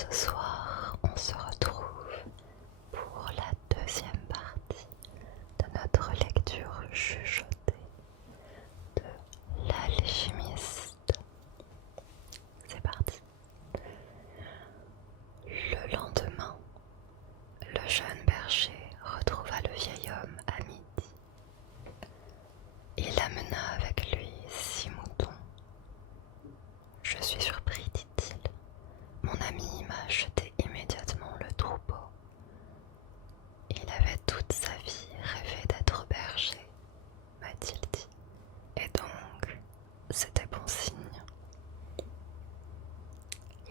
Ce soir, on se retrouve pour la deuxième partie de notre lecture chuchotée de L'Alchimiste. C'est parti. Le lendemain, le jeune berger retrouva le vieil homme à midi. Il amena avec lui 6 moutons. Je suis surpris, dit-il. Mon ami m'a acheté immédiatement le troupeau. Il avait toute sa vie rêvé d'être berger, m'a-t-il dit, et donc c'était bon signe.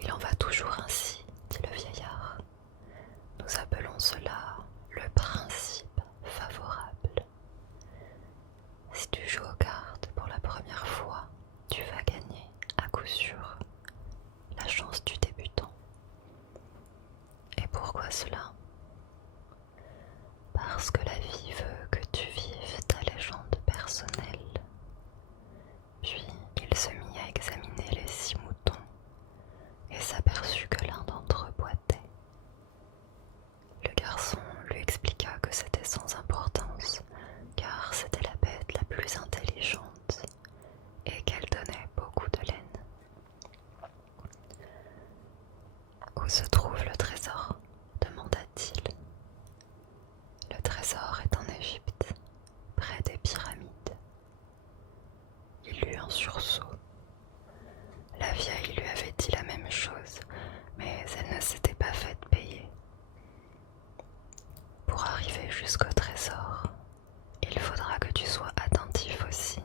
Il en va toujours ainsi, dit le vieillard. Nous appelons cela le principe favorable. Si tu joues aux cartes pour la première fois, tu vas gagner, à coup sûr, la chance du débutant. Et pourquoi cela ? Parce que la vie veut que tu vives ta légende personnelle. Puis il se mit à examiner les 6 moutons et s'aperçut que l'un d'entre eux boitait. Le garçon lui expliqua que c'était sans importance, car c'était la bête la plus intelligente et qu'elle donnait beaucoup de laine. Où se trouve le trésor ? Demanda-t-il. Le trésor est en Égypte, près des pyramides. Il eut un sursaut. La vieille lui avait dit la même chose, mais elle ne s'était pas faite payer. Pour arriver jusqu'au trésor, il faudra que tu sois attentif aux signes.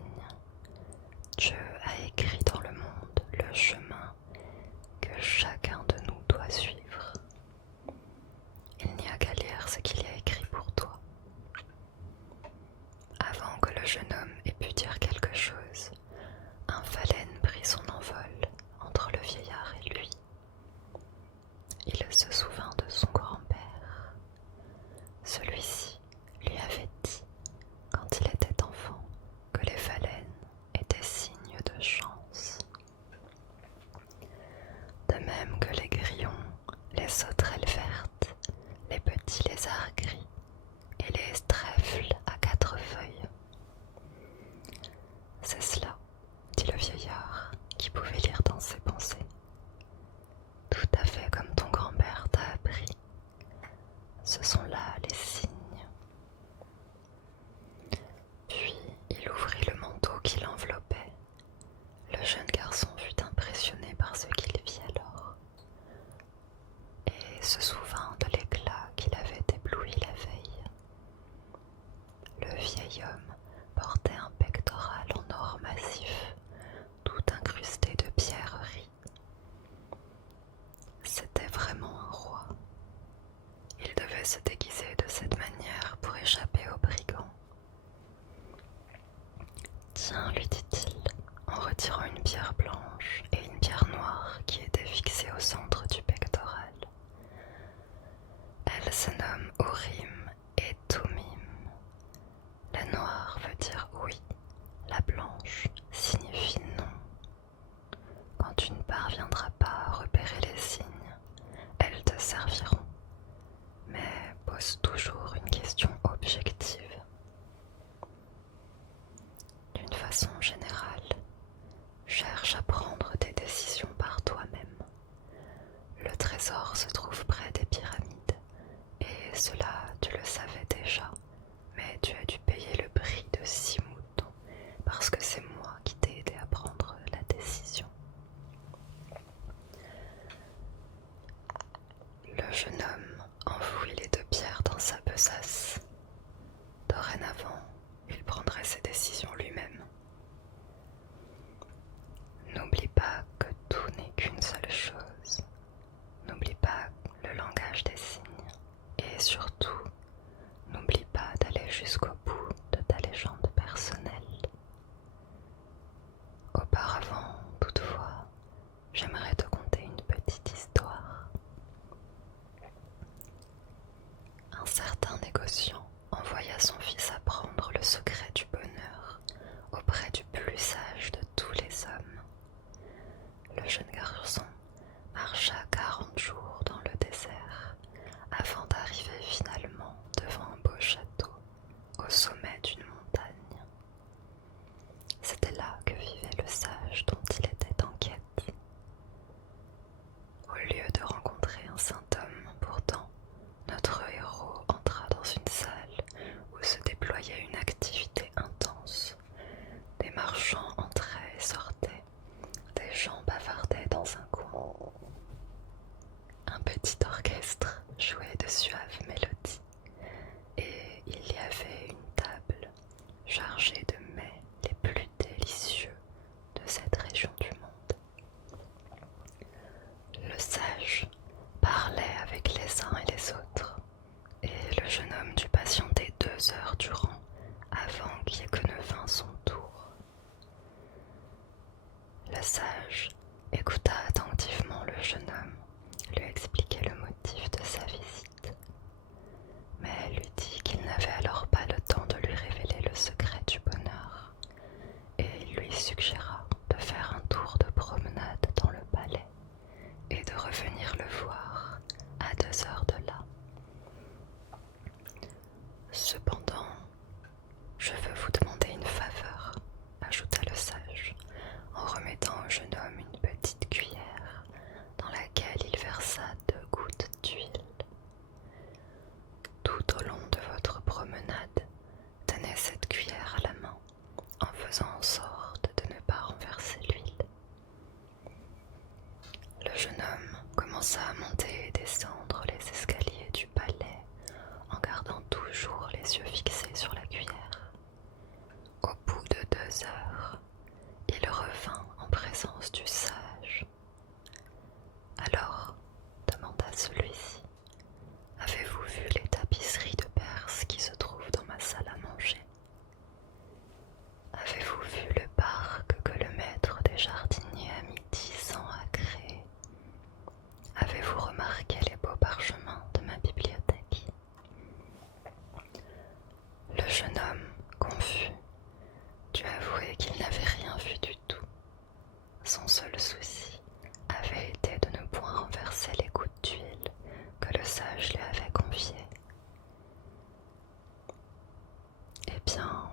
Dieu a écrit dans le monde le chemin que chacun de nous doit suivre. Il n'y a qu'à lire ce qu'il y a écrit pour toi. Avant que le jeune homme ait pu dire quelque chose, un phalène prit son envol entre le vieillard et lui. Il se souvint de son grand-père. Celui-ci lui avait dit, quand il était enfant, que les phalènes étaient signes de chance. De même que les grillons, les sauterelles vertes, les petits lézards gris et les trèfles à 4 feuilles. C'est cela, dit le vieillard, qui pouvait lire dans ses pensées. Tout à fait comme ton grand-père t'a appris. Ce sont là les signes. Puis il ouvrit le manteau qui l'enveloppait. Le jeune garçon fut impressionné par ce qu'il vit alors, et se souvint de l'éclat qu'il avait ébloui la veille. Le vieil homme portait un pectoral en or massif, tout incrusté de pierreries. C'était vraiment un roi. Il devait se déguiser de cette manière pour échapper aux brigands. Tiens, lui dit-il, en retirant une pierre blanche et une pierre noire qui étaient fixées au centre du pectoral. Elle se nomme Urim et Thummim. La noire veut dire oui, la blanche signifie non. Quand tu ne parviendras pas à repérer les signes, elles te serviront, mais pose toujours une question objective. D'une façon générale, cherche à prendre tes décisions par toi-même. Le trésor se trouve près des pyramides, et cela tu le savais déjà, mais tu as dû payer le prix de 6 moutons, parce que c'est moi qui t'ai aidé à prendre la décision. Le jeune homme enfouit les 2 pierres dans sa besace. Dorénavant, il prendrait ses décisions lui-même. N'oublie pas que tout n'est qu'une seule chose. N'oublie pas le langage des signes. Et surtout, n'oublie pas d'aller jusqu'au bout de ta légende personnelle. Auparavant, toutefois, j'aimerais te conter une petite histoire. Un certain négociant envoya son fils apprendre le secret du bonheur auprès du plus sage de tous les hommes. Le jeune garçon marcha 40 jours jouait de suaves mélodies, et il y avait une table chargée de mets les plus délicieux de cette région du monde. Le sage parlait avec les uns et les autres, et le jeune homme dut patienter 2 heures durant avant qu'il que ne vînt son tour. Le sage écouta attentivement le jeune homme, lui expliquait le motif de sa visite, mais lui dit qu'il n'avait alors pas le temps de lui révéler le secret du bonheur, et il lui suggéra de faire un tour de promenade dans le palais et de revenir le voir à 2 heures de là. Cependant, je veux vous demander une faveur, ajouta le sage, en remettant au jeune homme une petite cuillère dans laquelle il versa 2 gouttes d'huile. Tout au long de votre promenade, tenez cette cuillère à la main, en faisant en sorte de ne pas renverser l'huile. Le jeune homme commença à monter et descendre les escaliers du palais, en gardant toujours les yeux fixés sur la cuillère. Au bout de 2 heures, il revint en présence du sage. Alors, demanda celui-ci, avez-vous vu les tapisseries de Perse qui se trouvent dans ma salle à manger? Avez-vous vu le parc que le maître des jardiniers à midi a créé? Avez-vous remarqué les beaux parchemins de ma bibliothèque? Le jeune homme, confus, dut avouer qu'il n'avait rien vu du tout. Son seul souci avait été de ne point renverser les gouttes d'huile que le sage lui avait confiées. Eh bien,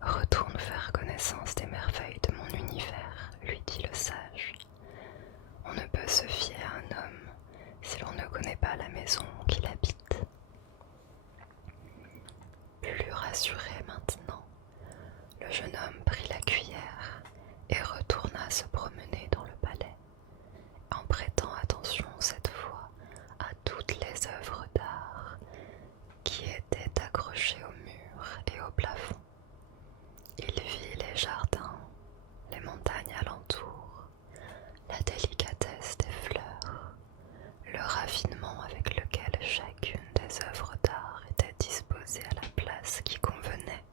retourne faire connaissance des merveilles de mon univers, lui dit le sage. On ne peut se fier à un homme si l'on ne connaît pas la maison qu'il habite. Plus rassuré maintenant, le jeune homme prit la cuillère et retourna se promener dans le palais, en prêtant attention cette fois à toutes les œuvres d'art qui étaient accrochées au mur et au plafond. Il vit les jardins, les montagnes alentour, la délicatesse des fleurs, le raffinement avec lequel chacune des œuvres d'art était disposée à la place qui convenait.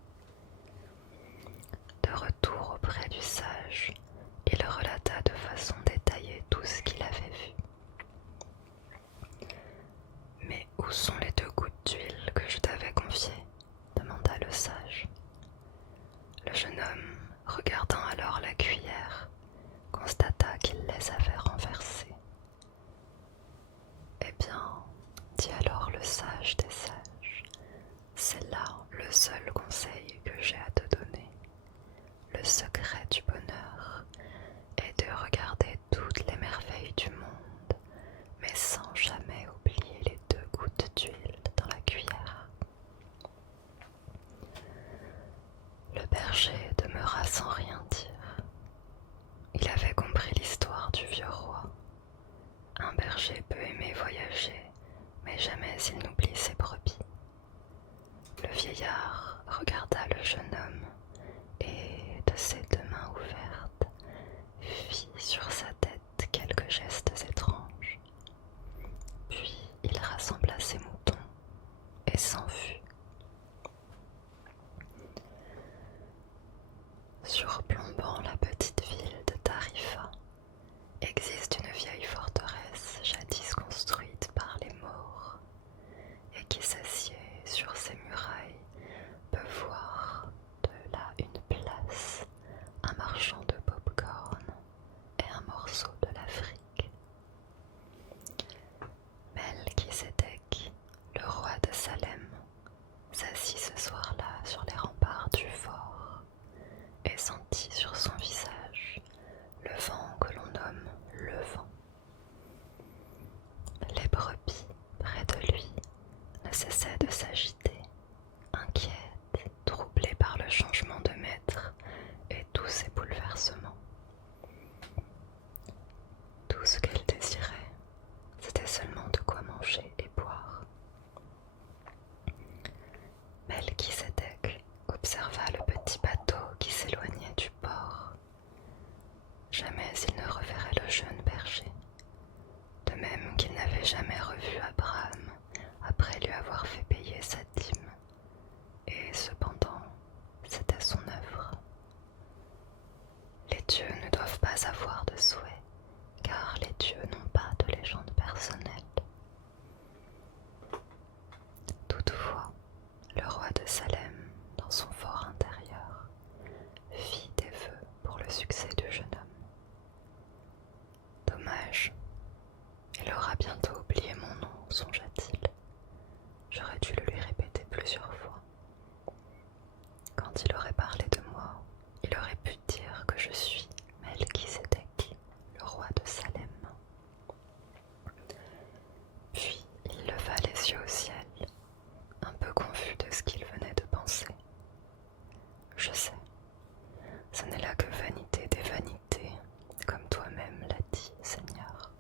De retour auprès du sage, il relata de façon détaillée tout ce qu'il avait vu. « Mais où sont les 2 gouttes d'huile que je t'avais confiées ?» demanda le sage. Le jeune homme, regardant alors la cuillère, constata qu'il les avait renversées. « Eh bien, dit alors le sage des sages, c'est là le seul conseil que j'ai à te donner. Le secret du bonheur est de regarder toutes les merveilles du monde, mais sans jamais oublier les 2 gouttes d'huile dans la cuillère. » Le berger demeura sans rien dire. Il avait compris l'histoire du vieux roi. Un berger peut aimer voyager, mais jamais il n'oublie ses brebis. Le vieillard regarda le jeune homme et, de ses 2 mains ouvertes, fit sur sa tête quelques gestes étranges. Puis il rassembla ses moutons et s'enfuit. Surplombant la petite ville de Tarifa, existe une vieille forteresse jadis construite par les Maures. jamais il ne reverrait le jeune berger, de même qu'il n'avait jamais revu Abraham après lui avoir fait payer sa dîme, et cependant c'était son œuvre. Les dieux ne doivent pas avoir de souhait, car les dieux n'ont pas de légende personnelle. Toutefois, le roi de Salem, dans son fort intérieur, fit des vœux pour le succès du jeune homme. Dommage, il aura bientôt oublié mon nom, songea-t-il. J'aurais dû le lui répéter plusieurs fois. Quand il aurait parlé de moi, il aurait pu dire que je suis Melchisédek, le roi de Salem. Puis il leva les yeux au ciel, un peu confus de ce qu'il venait de penser. Je sais, ce n'est là que vanité des vanités, comme toi-même l'as dit, Seigneur.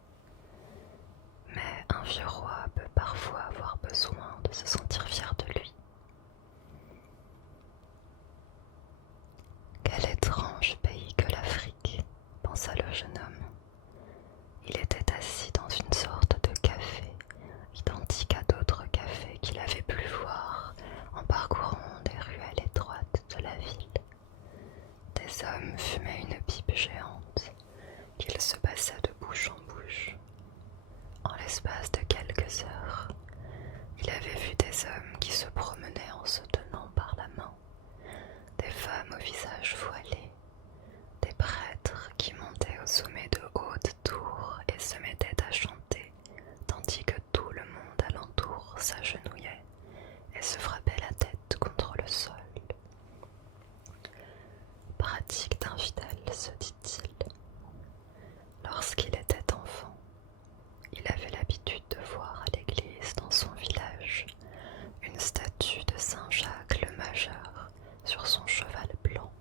Mais un vieux roi peut parfois avoir besoin de se sentir fier de lui. Quel étrange pays que l'Afrique, pensa le jeune homme. Il était assis dans une sorte de café, identique à d'autres cafés qu'il avait pu voir en parcourant des ruelles étroites de la ville. Des hommes fumaient une pipe géante, qu'ils se passaient de bouche en bouche. En l'espace de quelques heures, il avait vu des hommes qui se promenaient en se tenant par la main, des femmes au visage voilé, des prêtres qui montaient au sommet de hautes tours et se mettaient à chanter, tandis que tout le monde alentour s'agenouillait et se frappait la tête contre le sol. Pratique d'infidèle, se dit-il. Lorsqu'il était enfant, il avait l'habitude de voir à l'église dans son village une statue de Saint Jacques le Majeur sur son cheval blanc,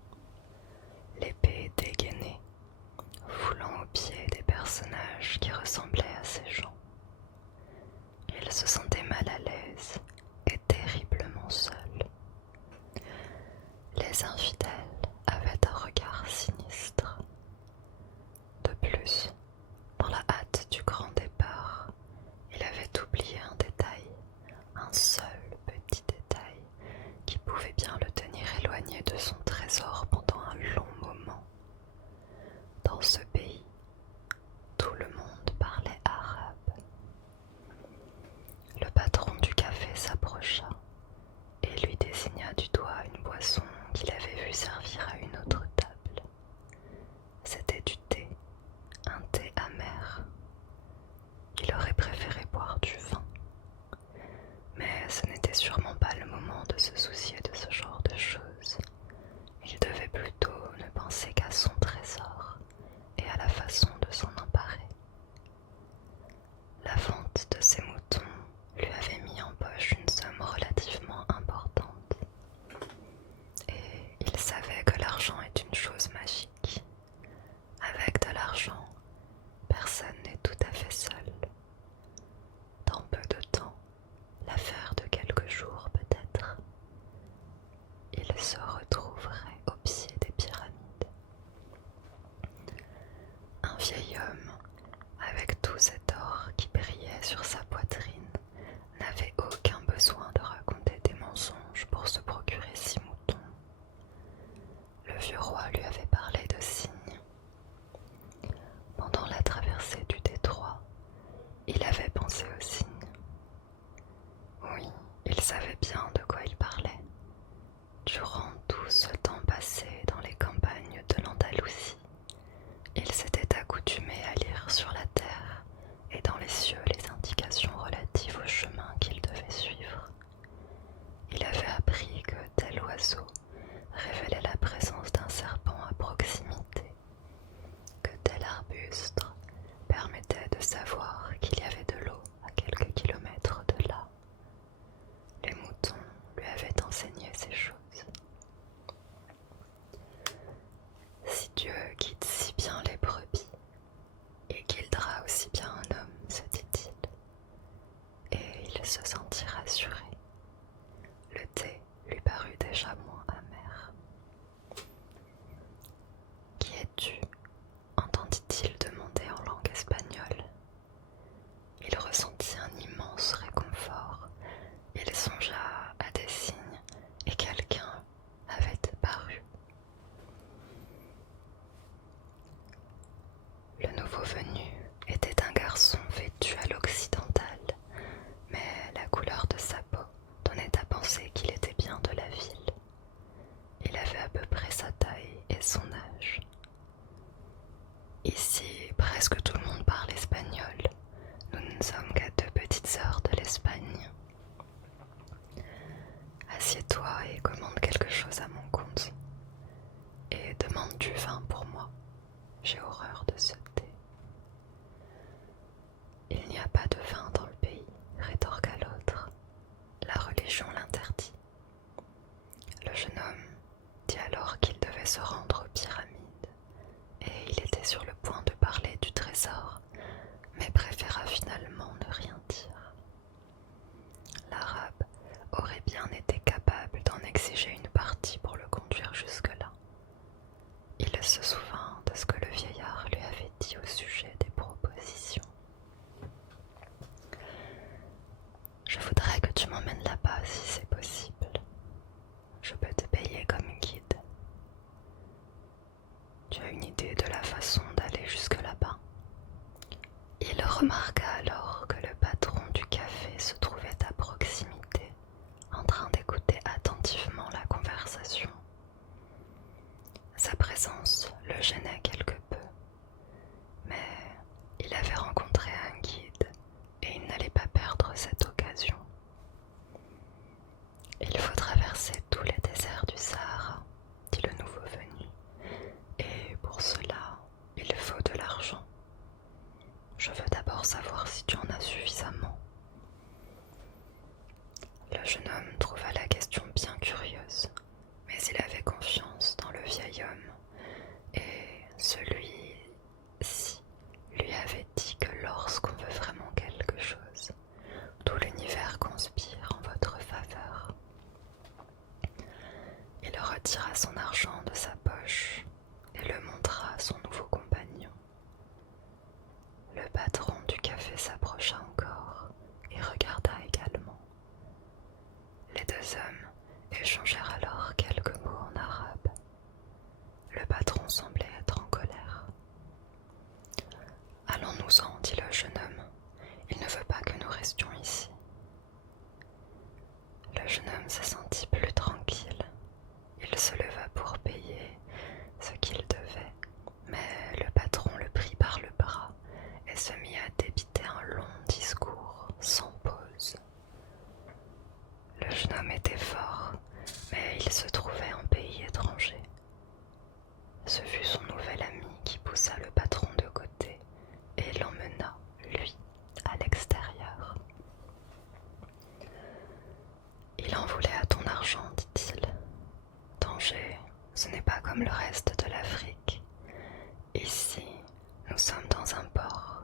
l'épée dégainée, foulant aux pieds des personnages qui ressemblaient à ces gens. Il se sentait mal à l'aise et terriblement seul. Les infidèles avaient un regard sinistre. De plus, dans la hâte du grand départ, il avait oublié un détail, un seul petit détail, qui pouvait bien le tenir éloigné de son trésor pendant un long moment. Dans ce pays, tout le monde parlait arabe. Le patron du café s'approcha et lui désigna du doigt une boisson qu'il avait vu servir à une autre table. C'était du thé, un thé amer. Il aurait préféré boire du vin. Mais ce n'était sûrement pas le moment de se soucier de ce genre de choses. Il devait plutôt ne penser qu'à son trésor et à la façon de s'en emparer. La vente de ses moutons lui avait mis en poche une somme relativement importante. Et il savait que l'argent est une chose magique. Avec de l'argent, personne n'est tout à fait seul. Dans peu de temps, l'affaire de quelques jours peut-être, il se retrouverait au pied des pyramides. Un vieil homme, avec tout cet or qui brillait sur sa poitrine, n'avait aucun besoin de raconter des mensonges pour se procurer 6 moutons. Le vieux roi lui avait parlé de signes. Pendant la traversée du détroit, il avait pensé aux signes. Oui, il savait bien de quoi il parlait. Durant tout ce temps passé dans les campagnes de l'Andalousie, il s'était accoutumé à lire sur la terre et dans les cieux les indications relatives au chemin qu'il devait suivre. Il avait appris que tel oiseau révélait la présence d'un serpent à proximité, que tel arbuste permettait de savoir qu'il y avait de l'eau à quelques kilomètres de là. Les moutons lui avaient enseigné ces choses. Si Dieu guide si bien les brebis, il guidera aussi bien un homme, se dit-il, et il se sentit rassuré. Le thé lui parut déjà moins amer. « Qui es-tu » venu était un garçon vêtu à l'occidentale, mais la couleur de sa peau donnait à penser qu'il était bien de la ville. Il avait à peu près sa taille et son âge. Ici, presque tout le monde parle espagnol. Nous ne sommes qu'à 2 petites heures de l'Espagne. Assieds-toi et commande quelque chose à mon compte. Et demande du vin pour moi. J'ai horreur de ce thé. Il n'y a pas de vin dans le pays, rétorqua l'autre. La religion l'interdit. Le jeune homme dit alors qu'il devait se rendre aux pyramides, et il était sur le point de parler du trésor, mais préféra finalement ne rien dire. L'arabe aurait bien été capable d'en exiger une partie pour le conduire jusque-là. Il se souvint de ce que le vieillard lui avait dit au sujet des propositions. « Je voudrais que tu m'emmènes là-bas si c'est possible. Je peux te payer comme guide. Tu as une idée de la façon d'aller jusque là-bas ?» Il remarqua alors que le patron du café se trouvait à proximité, en train d'écouter attentivement la conversation. Sa présence le gênait quelque peu, mais il avait rencontré un guide et il n'allait pas perdre cette occasion. « Il faut traverser tous les déserts du Sahara, » dit le nouveau venu, « et pour cela, il faut de l'argent. Je veux d'abord savoir si tu en as suffisamment. » Le jeune homme trouva la question bien curieuse, mais il avait confiance dans le vieil homme, et celui-ci lui avait dit que lorsqu'on veut vraiment quelque chose, tout l'univers conspire en votre faveur. Il retira son argent de sa poche et le montra à son nouveau compagnon. Le patron du café s'approcha encore et regarda également. Les 2 hommes échangèrent alors quelques mots en arabe. Le patron semblait être en colère. « Allons-nous-en, dit le jeune homme. Il ne veut pas que nous restions ici. » Le jeune homme se sentit plus tranquille. Il se leva pour payer ce qu'il devait, mais le patron le prit par le bras et se mit à débiter un long discours sans pause. Le jeune homme était fort, mais il se trouvait en pays étranger. Ce fut son nouvel ami qui poussa le patron de côté et l'emmena, lui, à l'extérieur. « Il en voulait à ton argent, dit-il. Tanger, ce n'est pas comme le reste de l'Afrique. Ici, nous sommes dans un port,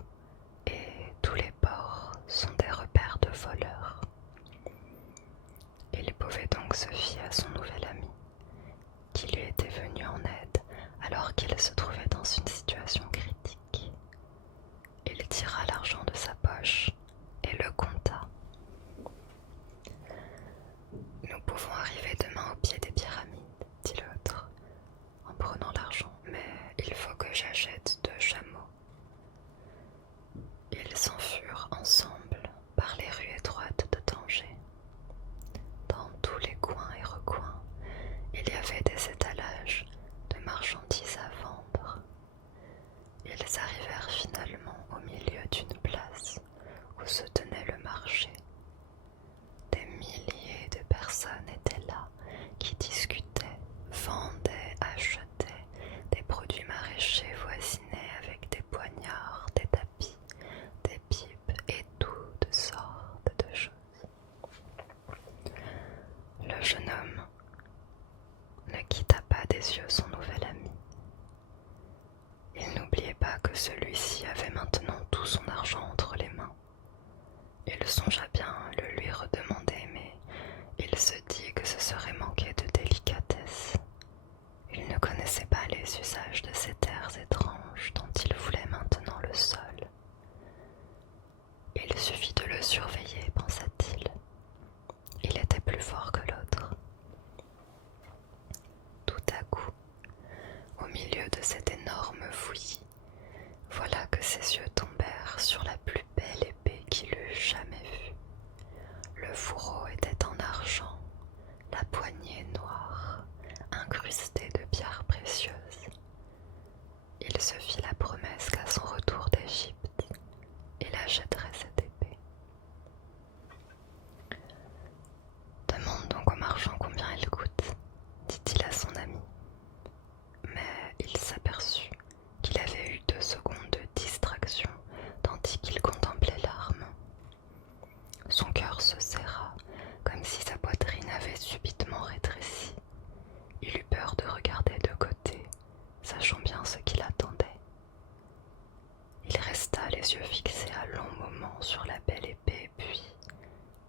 et tous les ports sont des repères de voleurs. » Il pouvait donc se fier à son nouvel ami, qui lui était venu en aide alors qu'il se trouvait dans une situation critique. Il tira l'argent de sa poche et le compta. « Nous pouvons arriver demain au pied des pyramides, » dit l'autre, en prenant l'argent, « mais il faut que j'achète 2 chameaux. » Ils s'enfurent ensemble par les rues étroites de Tanger. Dans tous les coins et recoins, il y avait des étalages de marchandises à vendre. Ils arrivèrent finalement au milieu d'une place où se tenait le marché. Des milliers de personnes étaient là qui discutaient, vendaient, achetaient, des produits maraîchers voisinaient avec des poignards, des tapis, des pipes et toutes sortes de choses. Le jeune homme ne quitta pas des yeux son nouvel ami. Il n'oubliait pas que celui-ci avait maintenant tout son argent entre les mains. Il songea bien à le lui redemander, mais il se dit que ce serait manquer de délicatesse. Il ne connaissait pas les usages de ces terres étranges dont il voulait maintenant le sol. Il suffit de le surveiller, pensa-t-il. Il était plus fort que l'autre. Tout à coup, au milieu de cet énorme fouillis, voilà que ses la promesse qu'à son retour d'Égypte, il achèterait cette épée. Demande donc au marchand combien elle coûte, dit-il à son ami. Mais il s'aperçut qu'il avait eu 2 secondes de distraction tandis qu'il contemplait l'arme. Son cœur se serra comme si sa poitrine avait subitement rétréci. Il eut peur de regarder de côté, sachant bien ce qui l'attendait. Il resta les yeux fixés à longs moments sur la belle épée, puis,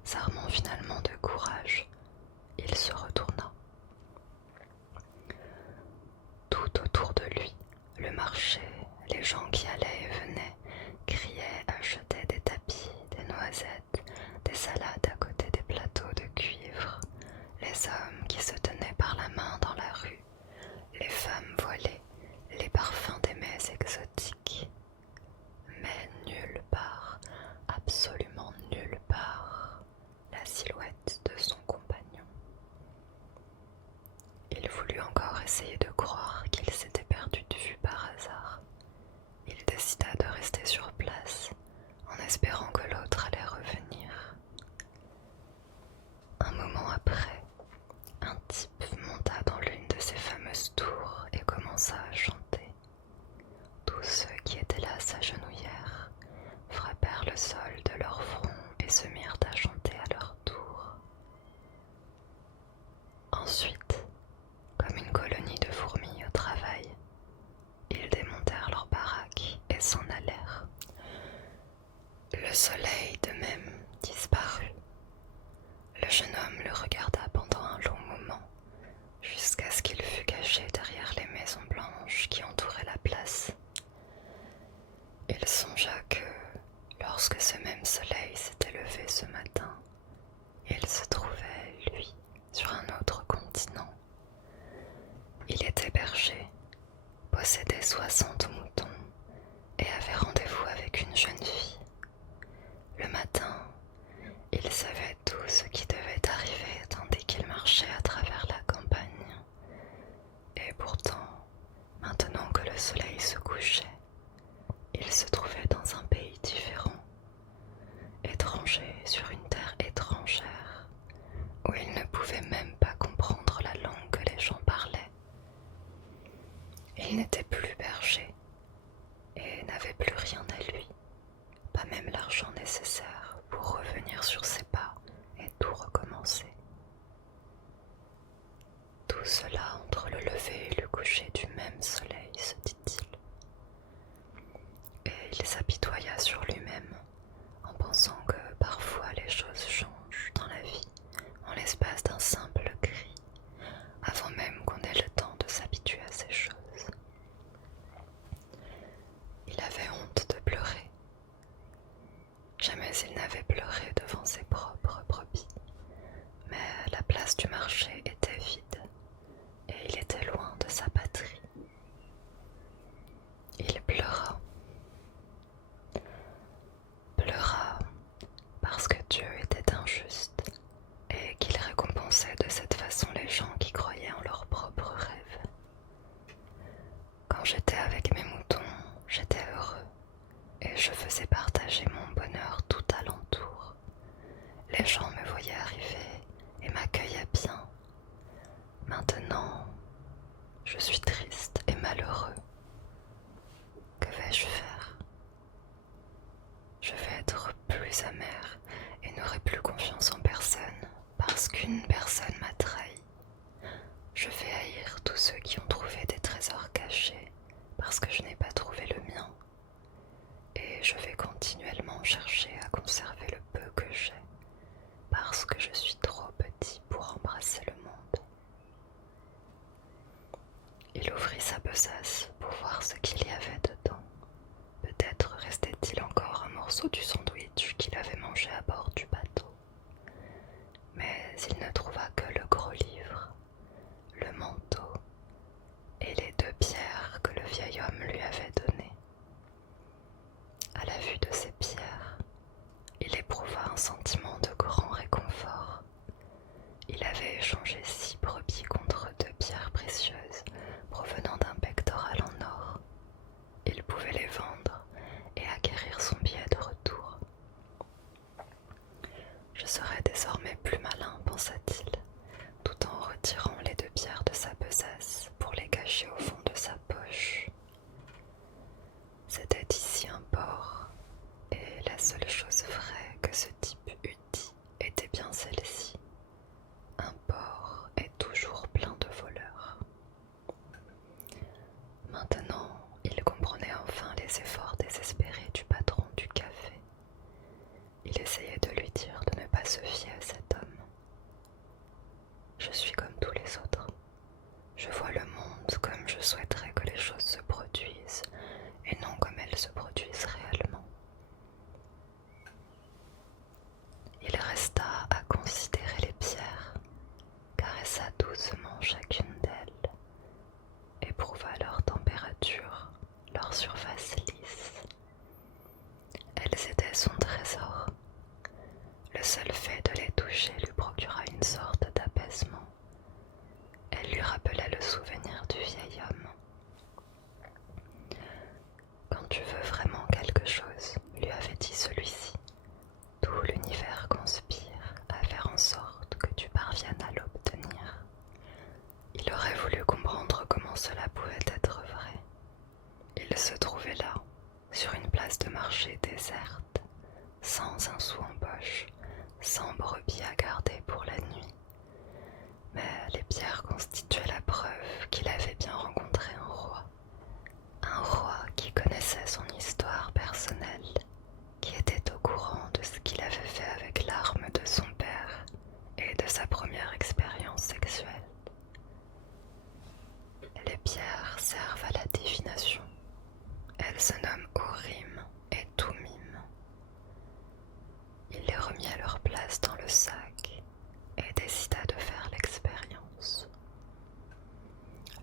s'armant finalement de courage, il se retourna. Tout autour de lui, le marché, les gens qui allaient et venaient, criaient, achetaient des tapis, des noisettes, des salades à côté des plateaux de cuivre, les hommes qui se tenaient par la main dans la rue, les femmes voilées, les parfums des mets exotiques. Mais nulle part, absolument nulle part, la silhouette de son compagnon. Il voulut encore essayer de croire qu'il s'était perdu de vue par hasard. Il décida de rester sur place, en espérant que l'autre allait revenir. Un moment après, un type monta dans l'une de ces fameuses tours et commença à chanter. Tous ceux qui étaient là s'agenouillèrent, frappèrent le sol de leur front et se mirent à chanter à leur tour. Ensuite, comme une colonie de fourmis au travail, ils démontèrent leur baraque et s'en allèrent. Le soleil de même disparut. Le jeune homme le regarda pendant un long moment, jusqu'à ce qu'il fût caché derrière les maisons blanches qui entouraient la place. Il songea que, lorsque ce même soleil s'était levé ce matin, il se trouvait, lui, sur un autre continent. Il était berger, possédait 60 moutons et avait rendez-vous avec une jeune fille. Le matin, il savait tout ce qui devait arriver tandis qu'il marchait à travers la campagne. Et pourtant, maintenant que le soleil se couchait, il se trouvait dans un pays différent, étranger sur une terre étrangère, où il ne pouvait même pas comprendre la langue que les gens parlaient. Il n'était plus berger et n'avait plus rien à lui, pas même l'argent nécessaire pour revenir sur ses pas et tout recommencer. Tout cela entre le lever et le coucher du même soleil, se dit-il. Et il s'apitoya sur lui-même, en pensant que parfois les choses changent dans la vie en l'espace d'un simple cri, avant même qu'on ait le temps de s'habituer à ces choses. Il avait honte de pleurer. Jamais il n'avait pleuré devant ses propres brebis, mais la place du marché était vide et il était loin de sa patrie. Il pleura parce que Dieu était injuste et qu'il récompensait de cette façon les gens qui croyaient en leurs propres rêves. Quand j'étais avec mes moutons, j'étais heureux et je faisais partager mon bonheur tout alentour. Les gens me voyaient arriver et m'accueillaient bien. Maintenant, je suis triste et malheureux. Que vais-je faire ? Je vais être plus amer et n'aurai plus confiance en personne parce qu'une personne m'a trahi. Je vais haïr tous ceux qui ont trouvé des trésors cachés parce que je n'ai pas trouvé le mien. Et je vais continuellement chercher à conserver le peu que j'ai parce que je suis trop petit pour embrasser le monde. Il ouvrit sa besace pour voir ce qu'il y avait dedans. Peut-être restait-il encore un morceau du sandwich qu'il avait mangé à bord du bateau. Mais il ne trouva que le gros livre, le manteau et les 2 pierres que le vieil homme lui avait données. À la vue de ces pierres, il éprouva un sentiment de grand réconfort. Il avait échangé 6 brebis contre 2 pierres précieuses provenant d'un pectoral en or. Il pouvait les vendre et acquérir son billet de retour. Je serais désormais plus malin, pensa-t-il, tout en retirant les 2 pierres de sa besace pour les cacher au fond de sa poche. C'était ici un port, et la seule chose vraie que ce type eût dit était bien celle-ci. Un port est toujours plein de voleurs. Maintenant, il comprenait enfin les efforts désespérés du patron du café. Il essayait de lui dire de ne pas se fier à cet homme. Je suis comme tous les autres. Je vois le monde comme je souhaiterais que les choses se produisent, et non comme elles se produisent réellement. Il resta à considérer les pierres, caressa doucement chacune d'elles, éprouva leur température, leur surface lisse. Elles étaient son trésor. Le seul fait de les toucher lui procura une sorte d'apaisement. Elle lui rappela le souvenir du vieil homme. Quand tu veux vraiment quelque chose, lui avait dit celui-ci, tout l'univers conspire à faire en sorte que tu parviennes à l'obtenir. Il aurait voulu comprendre comment cela pouvait être vrai. Il se trouvait là, sur une place de marché déserte, sans un sou en poche, sans brebis à garder pour la nuit. Mais les pierres constituaient la preuve qu'il avait bien rencontré un roi qui connaissait son histoire personnelle, qui était au courant de ce qu'il avait fait avec l'arme de son père et de sa première expérience sexuelle. Les pierres servent à la divination. Elles se nomment Urim et Thummim. Il les remit à leur place dans le sac et décida de faire l'expérience.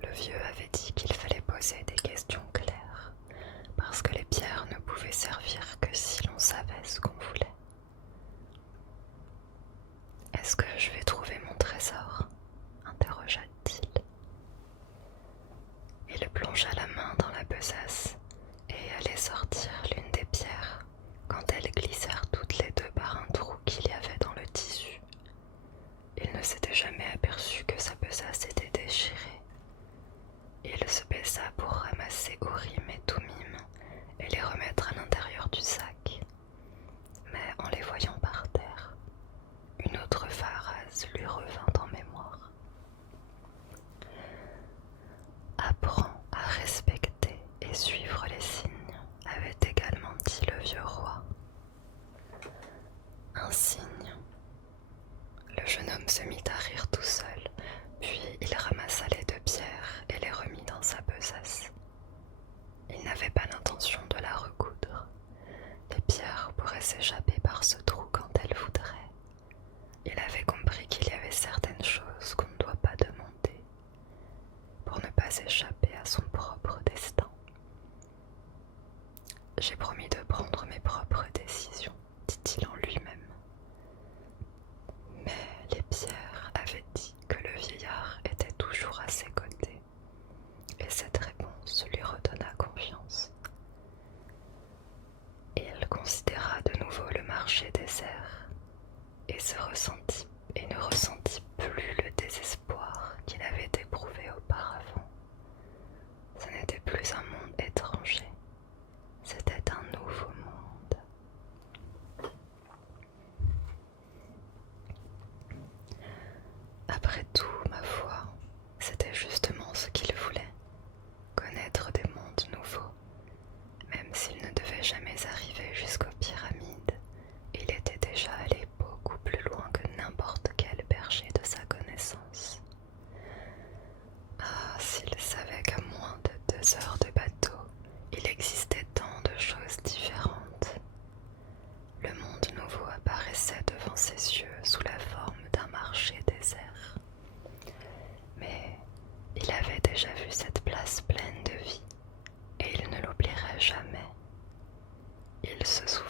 Le vieux avait dit qu'il fallait poser des questions claires, parce que les pierres ne pouvaient servir que si l'on savait ce qu'on voulait. « Est-ce que je vais trouver mon trésor ?» interrogea-t-il. Il plongea la main dans la besace et allait sortir l'une des pierres quand elles glissèrent toutes les 2 par un trou qu'il y avait dans le tissu. Il ne s'était jamais aperçu que sa besace était déchirée. Il se baissa pour ramasser Urim et Thummim et les remettre à l'intérieur du sac. Mais en les voyant par terre, une autre phrase lui revint en mémoire. Apprends à respecter et suivre les signes, avait également dit le vieux roi. Un signe. Le jeune homme se mit à rire tout seul, puis il ramassa les 2 pierres et les remit dans sa besace. Il n'avait pas l'intention de la recoudre. Les pierres pourraient s'échapper par ce trou quand elles voudraient. Il avait compris qu'il y avait certaines choses qu'on ne doit pas demander pour ne pas échapper à son propre destin. J'ai promis de prendre mes propres décisions, dit-il en lui-même. Mais les pierres avaient dit que le vieillard était toujours à ses côtés, et cette réponse lui redonna confiance. Il considéra de nouveau le marché désert et ne ressentit plus le désespoir qu'il avait éprouvé auparavant. Ce n'était plus un monde étranger, c'était un nouveau monde. Après tout, ma foi, c'était justement ce qu'il voulait, connaître des mondes nouveaux. Même s'il ne devait jamais arriver jusqu'aux pyramides, il était déjà allé beaucoup plus loin que n'importe quel berger de sa connaissance. Ah, s'il savait qu'à moins de 2 heures de bateau, il existait tant de choses différentes. Le monde nouveau apparaissait devant ses yeux sous la forme d'un marché désert. Mais il avait déjà vu cette place pleine de vie, et il ne l'oublierait jamais. Il se souvenait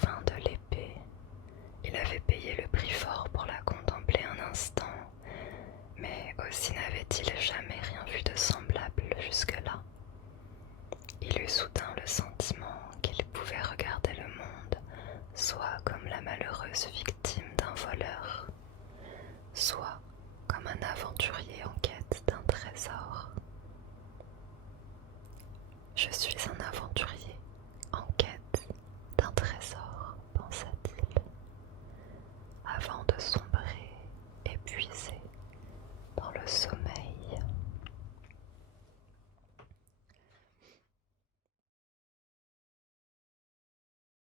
son